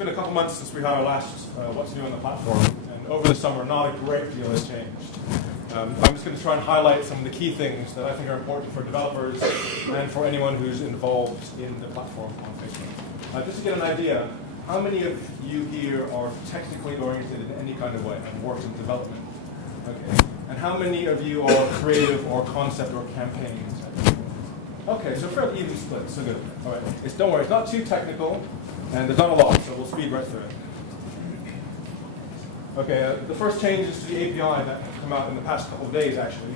been a couple months since we had our last What's New on the Platform, and over the summer, not a great deal has changed. I'm just going to try and highlight some of the key things that I think are important for developers and for anyone who's involved in the platform on Facebook. Just to get an idea, how many of you here are technically oriented in any kind of way and worked in development? Okay. And how many of you are creative or concept or campaigns? Okay, so fairly even split, so good. All right, don't worry, it's not too technical, and there's not a lot, so we'll speed right through it. Okay, the first changes to the API that have come out in the past couple of days, actually,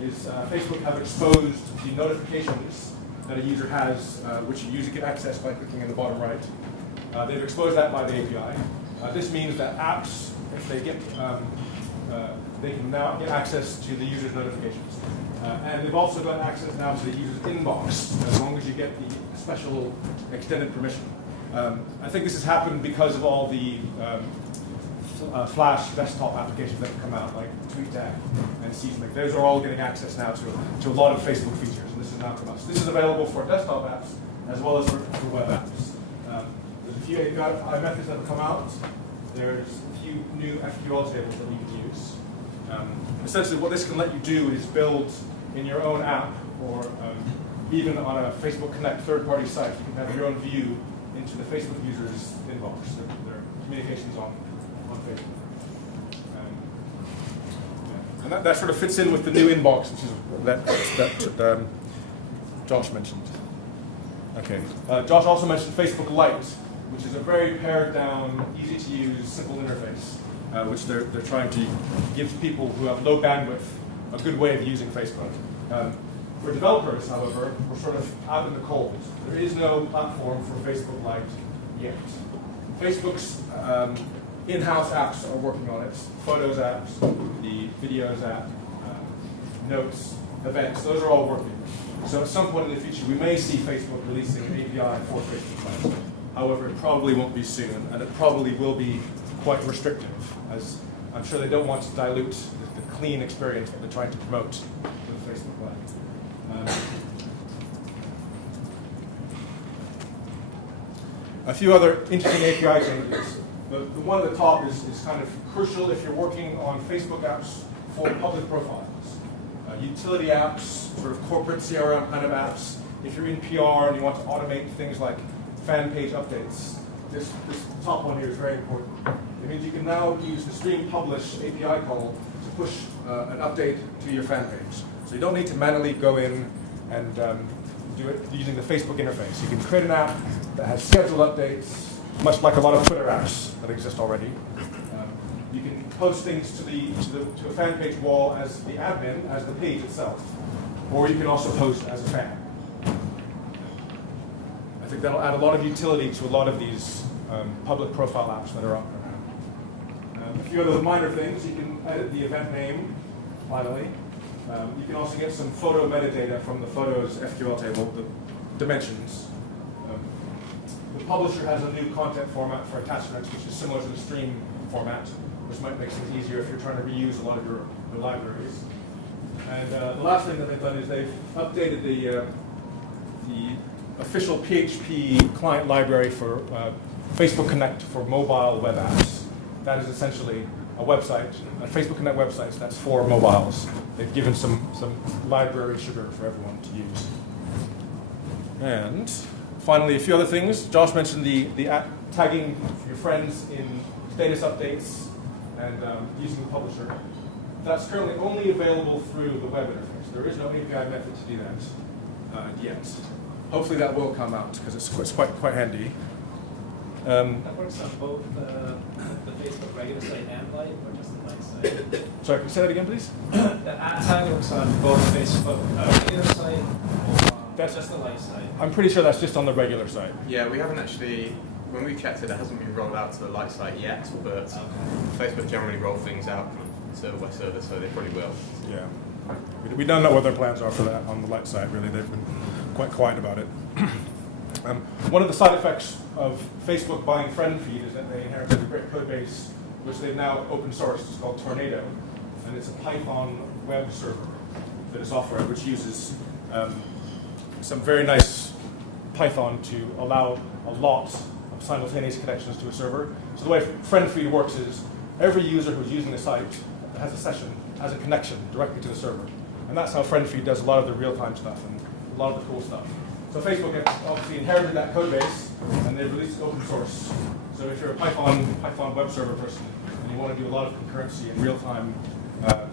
is Facebook have exposed the notifications that a user has, which a user can access by clicking in the bottom right. They've exposed that by the API. This means that apps, if they get, they can now get access to the user's notifications. And they've also got access now to the user's inbox, as long as you get the special extended permission. I think this has happened because of all the Flash desktop applications that have come out, like TweetDeck and SeaSmith. Those are all getting access now to a lot of Facebook features, and this is now from us. This is available for desktop apps as well as for web apps. There's a few API methods that have come out. There's a few new SQL tables that you can use. Essentially, what this can let you do is build in your own app, or even on a Facebook Connect third-party site, you can have your own view into the Facebook user's inbox, their communications on Facebook. And that sort of fits in with the new inbox, which is that Josh mentioned. Okay. Josh also mentioned Facebook Lite, which is a very pared-down, easy-to-use, simple interface, which they're trying to give people who have low bandwidth a good way of using Facebook. For developers, however, we're sort of out in the cold. There is no platform for Facebook Lite yet. Facebook's in-house apps are working on it. Photos apps, the videos app, notes, events, those are all working. So at some point in the future, we may see Facebook releasing an API for Facebook Lite. However, it probably won't be soon, and it probably will be quite restrictive, as I'm sure they don't want to dilute the clean experience that they're trying to promote with Facebook Lite. A few other interesting API changes. The one at the top is kind of crucial if you're working on Facebook apps for public profiles. Utility apps, sort of corporate CRM kind of apps. If you're in PR and you want to automate things like fan page updates, this top one here is very important. It means you can now use the stream publish API call to push an update to your fan page. So you don't need to manually go in and do it using the Facebook interface. You can create an app that has scheduled updates, much like a lot of Twitter apps that exist already. You can post things to a fan page wall as the admin, as the page itself, or you can also post as a fan. I think that'll add a lot of utility to a lot of these public profile apps that are out there now. A few other minor things: you can edit the event name, finally. You can also get some photo metadata from the photos SQL table, the dimensions. The publisher has a new content format for attachments, which is similar to the stream format, which might make things easier if you're trying to reuse a lot of your libraries. And the last thing that they've done is they've updated the official PHP client library for Facebook Connect for mobile web apps. That is essentially a website, a Facebook Connect website that's for mobiles. They've given some library sugar for everyone to use. And finally, a few other things. Josh mentioned the tagging your friends in status updates and using the publisher. That's currently only available through the web interface. There is no API method to do that yet. Hopefully that will come out because it's quite handy. That works on both the Facebook regular site and Lite, or just the Lite site? Sorry, can you say that again, please? The tag works on both Facebook regular site or just the Lite site? I'm pretty sure that's just on the regular site. Yeah, we haven't actually, when we checked it, it hasn't been rolled out to the Lite site yet, but Facebook generally roll things out server by server, so they probably will. Yeah. We don't know what their plans are for that on the Lite site, really. They've been quite quiet about it. One of the side effects of Facebook buying FriendFeed is that they inherited a great code base, which they've now open sourced. It's called Tornado, and it's a Python web server that is software which uses some very nice Python to allow a lot of simultaneous connections to a server. So the way friend feed works is every user who's using the site has a session, has a connection directly to the server. And that's how friend feed does a lot of the real-time stuff and a lot of the cool stuff. So Facebook has obviously inherited that code base, and they've released it open source. So if you're a Python web server person, and you want to do a lot of concurrency and real-time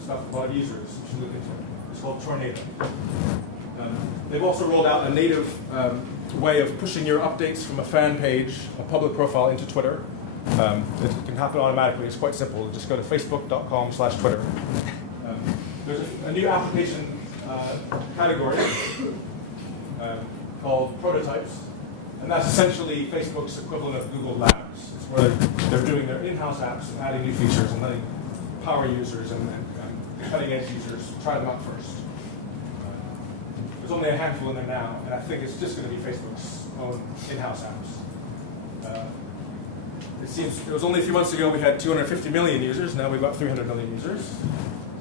stuff with a lot of users, you should look into it. It's called Tornado. They've also rolled out a native way of pushing your updates from a fan page, a public profile, into Twitter. It can happen automatically. It's quite simple. Just go to facebook.com/Twitter. There's a new application category called prototypes, and that's essentially Facebook's equivalent of Google Labs. It's where they're doing their in-house apps and adding new features and letting power users and cutting-edge users try them out first. There's only a handful in there now, and I think it's just going to be Facebook's own in-house apps. It was only a few months ago we had 250 million users. Now we've got 300 million users.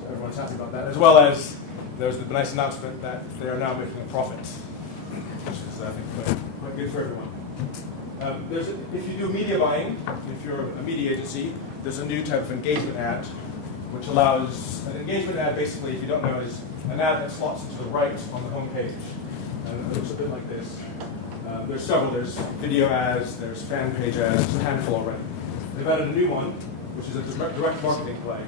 So everyone's happy about that. As well as there's the nice announcement that they are now making a profit, which is, I think, quite good for everyone. If you do media buying, if you're a media agency, there's a new type of engagement ad, which allows an engagement ad. Basically, if you don't know, is an ad that slots to the right on the home page, and it looks a bit like this. There's several. There's video ads, there's fan page ads, there's a handful already. They've added a new one, which is a direct marketing play.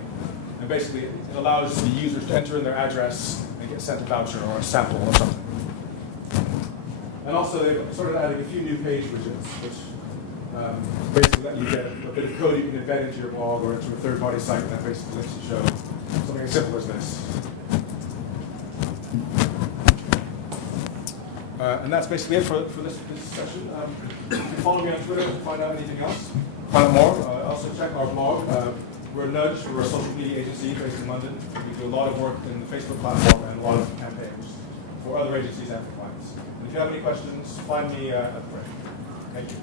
And basically, it allows the users to enter in their address and get sent a voucher or a sample or something. And also, they've started adding a few new page widgets, which basically let you get a bit of code you can embed into your blog or into a third-party site that basically lets you show something as simple as this. And that's basically it for this session. You can follow me on Twitter to find out anything else, find out more. Also check our blog. We're Nudge. We're a social media agency based in London. We do a lot of work in the Facebook platform and a lot of campaigns for other agencies and for clients. And if you have any questions, find me at the break. Thank you.